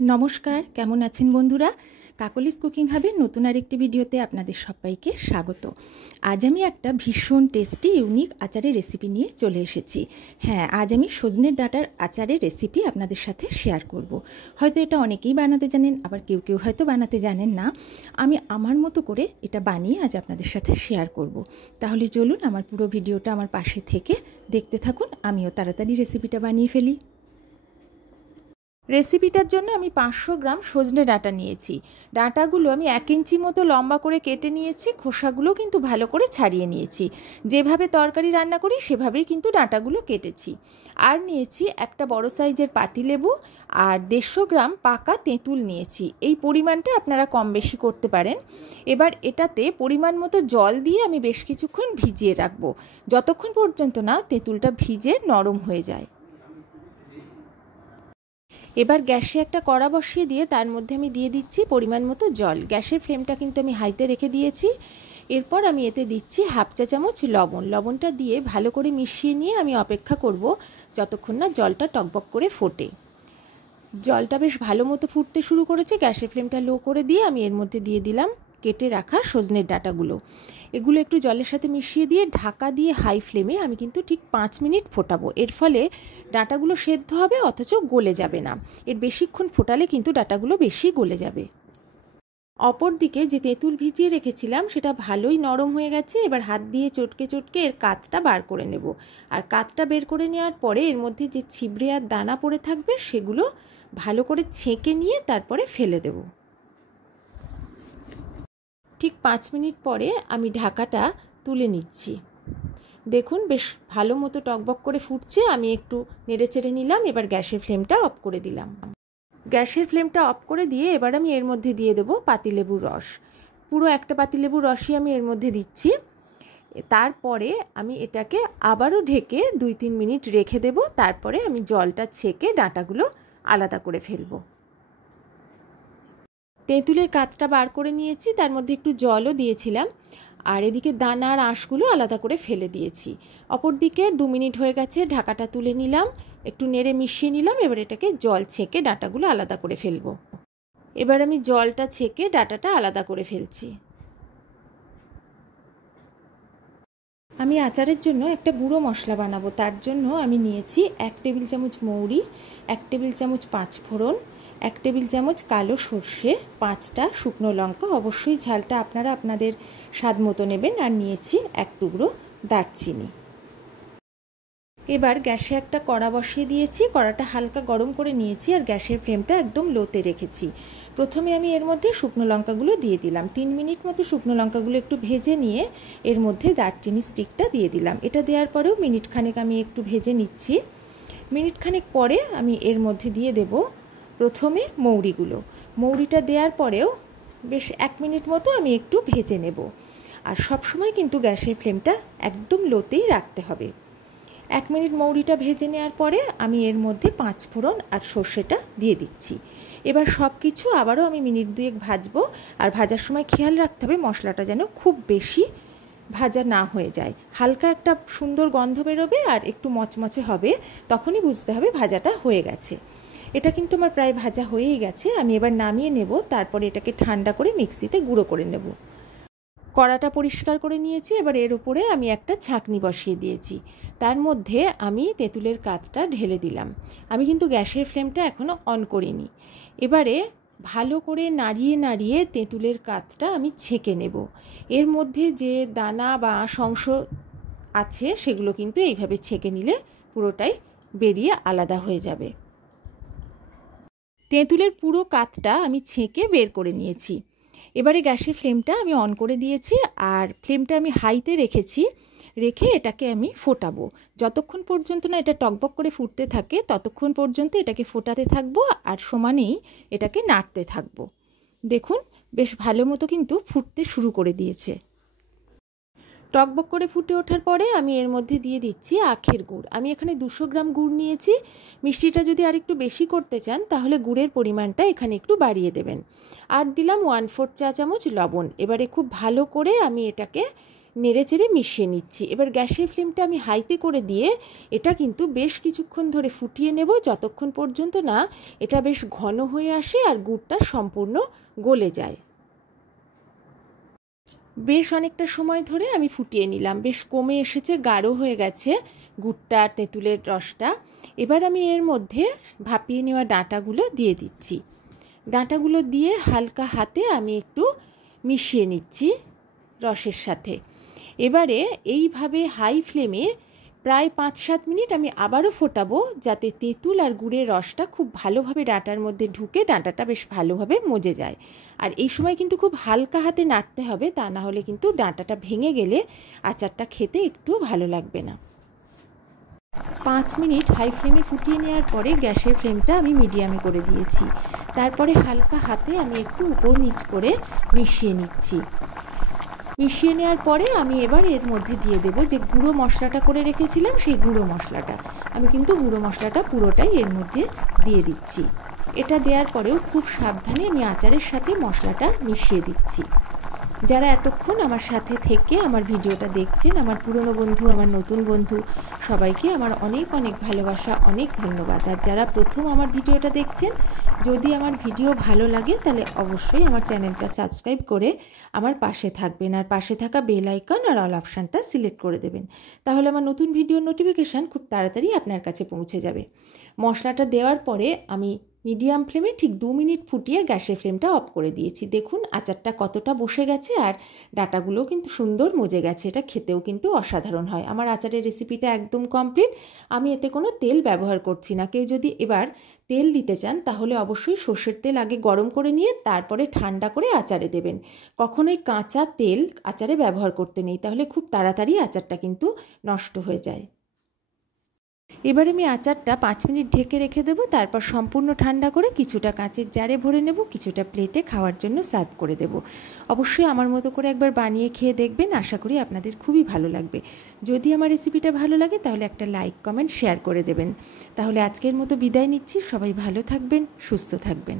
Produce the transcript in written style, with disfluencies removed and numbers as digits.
নমস্কার, কেমন আছেন বন্ধুরা? কাকলিস কুকিং হাবের নতুন আরেকটি ভিডিওতে আপনাদের সবাইকে স্বাগত। আজ আমি একটা ভীষণ টেস্টি ইউনিক আচারের রেসিপি নিয়ে চলে এসেছি। হ্যাঁ, আজ আমি সজনের ডাঁটার আচারের রেসিপি আপনাদের সাথে শেয়ার করব। হয়তো এটা অনেকেই বানাতে জানেন, আবার কেউ কেউ হয়তো বানাতে জানেন না। আমি আমার মতো করে এটা বানিয়ে আজ আপনাদের সাথে শেয়ার করব। তাহলে চলুন আমার পুরো ভিডিওটা আমার পাশে থেকে দেখতে থাকুন, আমিও তাড়াতাড়ি রেসিপিটা বানিয়ে ফেলি। রেসিপিটার জন্য আমি 500 গ্রাম সজনে ডাঁটা নিয়েছি। ডাঁটাগুলো আমি 1 ইঞ্চি মতো লম্বা করে কেটে নিয়েছি, খোসাগুলো কিন্তু ভালো করে ছাড়িয়ে নিয়েছি। যেভাবে তরকারি রান্না করি সেভাবেই কিন্তু ডাঁটাগুলো কেটেছি। আর নিয়েছি একটা বড় সাইজের পাতিলেবু আর 150 গ্রাম পাকা তেঁতুল নিয়েছি। এই পরিমাণটা আপনারা কম বেশি করতে পারেন। এবার এটাতে পরিমাণ মতো জল দিয়ে আমি বেশ কিছুক্ষণ ভিজিয়ে রাখবো, যতক্ষণ পর্যন্ত না তেঁতুলটা ভিজে নরম হয়ে যায়। এবার গ্যাসে একটা কড়া বসিয়ে দিয়ে তার মধ্যে আমি দিয়ে দিচ্ছি পরিমাণ মতো জল। গ্যাসের ফ্লেমটা কিন্তু আমি হাইতে রেখে দিয়েছি। এরপর আমি এতে দিচ্ছি 1/2 চা চামচ লবণ। লবণটা দিয়ে ভালো করে মিশিয়ে নিয়ে আমি অপেক্ষা করব যতক্ষণ না জলটা টকবক করে ফোটে। জলটা বেশ ভালো মতো ফুটতে শুরু করেছে। গ্যাসের ফ্লেমটা লো করে দিয়ে আমি এর মধ্যে দিয়ে দিলাম কেটে রাখা সজনের ডাঁটাগুলো। এগুলো একটু জলের সাথে মিশিয়ে দিয়ে ঢাকা দিয়ে হাই ফ্লেমে আমি কিন্তু ঠিক 5 মিনিট ফোটাবো। এর ফলে ডাঁটাগুলো সেদ্ধ হবে অথচ গলে যাবে না। এর বেশিক্ষণ ফোটালে কিন্তু ডাঁটাগুলো বেশি গলে যাবে। অপর দিকে যে তেঁতুল ভিজিয়ে রেখেছিলাম সেটা ভালোই নরম হয়ে গেছে। এবার হাত দিয়ে চটকে চটকে এর কাতটা বার করে নেব। আর কাতটা বের করে নেওয়ার পরে এর মধ্যে যে ছিবড়ে আর দানা পড়ে থাকবে সেগুলো ভালো করে ছেঁকে নিয়ে তারপরে ফেলে দেব। ঠিক 5 মিনিট পরে আমি ঢাকাটা তুলে নিচ্ছি। দেখুন বেশ ভালো মতো টকবক করে ফুটছে। আমি একটু নেড়েচেড়ে নিলাম। এবার গ্যাসের ফ্লেমটা অফ করে দিলাম। গ্যাসের ফ্লেমটা অফ করে দিয়ে এবার আমি এর মধ্যে দিয়ে দেবো পাতিলেবুর রস। পুরো একটা পাতিলেবুর রসই আমি এর মধ্যে দিচ্ছি। তারপরে আমি এটাকে আবারও ঢেকে 2-3 মিনিট রেখে দেব। তারপরে আমি জলটা ছেঁকে ডাঁটাগুলো আলাদা করে ফেলবো। তেঁতুলের কাতটা বার করে নিয়েছি, তার মধ্যে একটু জলও দিয়েছিলাম। আর এদিকে দানা আর আঁশগুলো আলাদা করে ফেলে দিয়েছি। অপরদিকে 2 মিনিট হয়ে গেছে, ঢাকাটা তুলে নিলাম, একটু নেড়ে মিশিয়ে নিলাম। এবার এটাকে জল ছেঁকে ডাঁটাগুলো আলাদা করে ফেলবো। এবার আমি জলটা ছেঁকে ডাঁটাটা আলাদা করে ফেলছি। আমি আচারের জন্য একটা গুঁড়ো মশলা বানাবো। তার জন্য আমি নিয়েছি 1 টেবিল চামচ মৌরি, 1 টেবিল চামচ 5 ফোড়ন, 1 টেবিল চামচ কালো সর্ষে, 5টা শুকনো লঙ্কা। অবশ্যই ঝালটা আপনারা আপনাদের স্বাদ মতো নেবেন। আর নিয়েছি 1 টুকরো দারচিনি। এবার গ্যাসে একটা কড়া বসিয়ে দিয়েছি। কড়াটা হালকা গরম করে নিয়েছি আর গ্যাসের ফ্লেমটা একদম লোতে রেখেছি। প্রথমে আমি এর মধ্যে শুকনো লঙ্কাগুলো দিয়ে দিলাম। 3 মিনিট মতো শুকনো লঙ্কাগুলো একটু ভেজে নিয়ে এর মধ্যে দারচিনি স্টিকটা দিয়ে দিলাম। এটা দেওয়ার পরেও মিনিট খানেক আমি একটু ভেজে নিচ্ছি। মিনিট খানেক পরে আমি এর মধ্যে দিয়ে দেব প্রথমে মৌরিগুলো। মৌরিটা দেওয়ার পরেও বেশ 1 মিনিট মতো আমি একটু ভেজে নেব। আর সবসময় কিন্তু গ্যাসের ফ্লেমটা একদম লোতেই রাখতে হবে। 1 মিনিট মৌরিটা ভেজে নেওয়ার পরে আমি এর মধ্যে 5 ফোড়ন আর সর্ষেটা দিয়ে দিচ্ছি। এবার সব কিছু আবারও আমি মিনিট 2 ভাজবো। আর ভাজার সময় খেয়াল রাখতে হবে মশলাটা যেন খুব বেশি ভাজা না হয়ে যায়। হালকা একটা সুন্দর গন্ধ বেরোবে আর একটু মচমচে হবে, তখনই বুঝতে হবে ভাজাটা হয়ে গেছে। এটা কিন্তু আমার প্রায় ভাজা হয়েই গেছে। আমি এবার নামিয়ে নেব। তারপরে এটাকে ঠান্ডা করে মিক্সিতে গুঁড়ো করে নেব। কড়াটা পরিষ্কার করে নিয়েছি। এবার এর উপরে আমি একটা ছাঁকনি বসিয়ে দিয়েছি। তার মধ্যে আমি তেঁতুলের কাতটা ঢেলে দিলাম। আমি কিন্তু গ্যাসের ফ্লেমটা এখনও অন করিনি। এবারে ভালো করে নাড়িয়ে নাড়িয়ে তেঁতুলের কাতটা আমি ছেঁকে নেব। এর মধ্যে যে দানা বা আঁশ অংশ আছে সেগুলো কিন্তু এইভাবে ছেঁকে নিলে পুরোটাই বেরিয়ে আলাদা হয়ে যাবে। তেঁতুলের পুরো কাতটা আমি ছেঁকে বের করে নিয়েছি। এবারে গ্যাসের ফ্লেমটা আমি অন করে দিয়েছি আর ফ্লেমটা আমি হাইতে রেখেছি। রেখে এটাকে আমি ফোটাবো। যতক্ষণ পর্যন্ত না এটা টকবক করে ফুটতে থাকে ততক্ষণ পর্যন্ত এটাকে ফোটাতে থাকবো আর সমানেই এটাকে নাড়তে থাকবো। দেখুন বেশ ভালো মতো কিন্তু ফুটতে শুরু করে দিয়েছে। টকবক করে ফুটে ওঠার পরে আমি এর মধ্যে দিয়ে দিচ্ছি আখের গুড়। আমি এখানে 200 গ্রাম গুড় নিয়েছি। মিষ্টিটা যদি আর একটু বেশি করতে চান তাহলে গুড়ের পরিমাণটা এখানে একটু বাড়িয়ে দেবেন। আর দিলাম 1/4 চা চামচ লবণ। এবারে খুব ভালো করে আমি এটাকে নেড়েচেড়ে মিশিয়ে নিচ্ছি। এবার গ্যাসের ফ্লেমটা আমি হাইতে করে দিয়ে এটা কিন্তু বেশ কিছুক্ষণ ধরে ফুটিয়ে নেব, যতক্ষণ পর্যন্ত না এটা বেশ ঘন হয়ে আসে আর গুড়টা সম্পূর্ণ গলে যায়। বেশ অনেকটা সময় ধরে আমি ফুটিয়ে নিলাম, বেশ কমে এসেছে, গাঢ় হয়ে গেছে গুড়টা আর তেঁতুলের রসটা। এবার আমি এর মধ্যে ভাপিয়ে নেওয়া ডাঁটাগুলো দিয়ে দিচ্ছি। ডাঁটাগুলো দিয়ে হালকা হাতে আমি একটু মিশিয়ে নিচ্ছি রসের সাথে। এবারে এইভাবে হাই ফ্লেমে প্রায় 5-7 মিনিট আমি আবারও ফোটাবো, যাতে তেঁতুল আর গুড়ের রসটা খুব ভালোভাবে ডাঁটার মধ্যে ঢুকে ডাঁটাটা বেশ ভালোভাবে মজে যায়। আর এই সময় কিন্তু খুব হালকা হাতে নাড়তে হবে, তা না হলে কিন্তু ডাঁটাটা ভেঙে গেলে আচারটা খেতে একটু ভালো লাগবে না। 5 মিনিট হাই ফ্লেমে ফুটিয়ে নেওয়ার পরে গ্যাসের ফ্লেমটা আমি মিডিয়ামে করে দিয়েছি। তারপরে হালকা হাতে আমি একটু উপর নিচ করে মিশিয়ে নিচ্ছি। মিশিয়ে নেওয়ার পরে আমি এবার এর মধ্যে দিয়ে দেব যে গুঁড়ো মশলাটা করে রেখেছিলাম, সেই গুঁড়ো মশলাটা আমি কিন্তু গুঁড়ো মশলাটা পুরোটাই এর মধ্যে দিয়ে দিচ্ছি। এটা দেওয়ার পরেও খুব সাবধানে আমি আচারের সাথে মশলাটা মিশিয়ে দিচ্ছি। যারা এতক্ষণ আমার সাথে থেকে আমার ভিডিওটা দেখছেন, আমার পুরনো বন্ধু, আমার নতুন বন্ধু, সবাইকে আমার অনেক অনেক ভালোবাসা, অনেক ধন্যবাদ। আর যারা প্রথম আমার ভিডিওটা দেখছেন, যদি আমার ভিডিও ভালো লাগে তাহলে অবশ্যই আমার চ্যানেলটা সাবস্ক্রাইব করে আমার পাশে থাকবেন, আর পাশে থাকা বেল আইকন আর অল অপশানটা সিলেক্ট করে দেবেন। তাহলে আমার নতুন ভিডিওর নোটিফিকেশান খুব তাড়াতাড়ি আপনার কাছে পৌঁছে যাবে। মশলাটা দেওয়ার পরে আমি মিডিয়াম ফ্লেমে ঠিক 2 মিনিট ফুটিয়ে গ্যাসের ফ্লেমটা অফ করে দিয়েছি। দেখুন আচারটা কতটা বসে গেছে আর ডাঁটাগুলোও কিন্তু সুন্দর মজে গেছে। এটা খেতেও কিন্তু অসাধারণ হয়। আমার আচারের রেসিপিটা একদম কমপ্লিট। আমি এতে কোনো তেল ব্যবহার করছি না। কেউ যদি এবার তেল দিতে চান তাহলে অবশ্যই সর্ষের তেল আগে গরম করে নিয়ে তারপরে ঠান্ডা করে আচারে দেবেন। কখনোই কাঁচা তেল আচারে ব্যবহার করতে নেই, তাহলে খুব তাড়াতাড়ি আচারটা কিন্তু নষ্ট হয়ে যায়। এবার আমি আচারটা 5 মিনিট ঢেকে রেখে দেবো, তারপর সম্পূর্ণ ঠান্ডা করে কিছুটা কাঁচের জারে ভরে নেব, কিছুটা প্লেটে খাওয়ার জন্য সার্ভ করে দেব। অবশ্যই আমার মতো করে একবার বানিয়ে খেয়ে দেখবেন, আশা করি আপনাদের খুবই ভালো লাগবে। যদি আমার রেসিপিটা ভালো লাগে তাহলে একটা লাইক, কমেন্ট, শেয়ার করে দেবেন। তাহলে আজকের মতো বিদায় নিচ্ছি। সবাই ভালো থাকবেন, সুস্থ থাকবেন।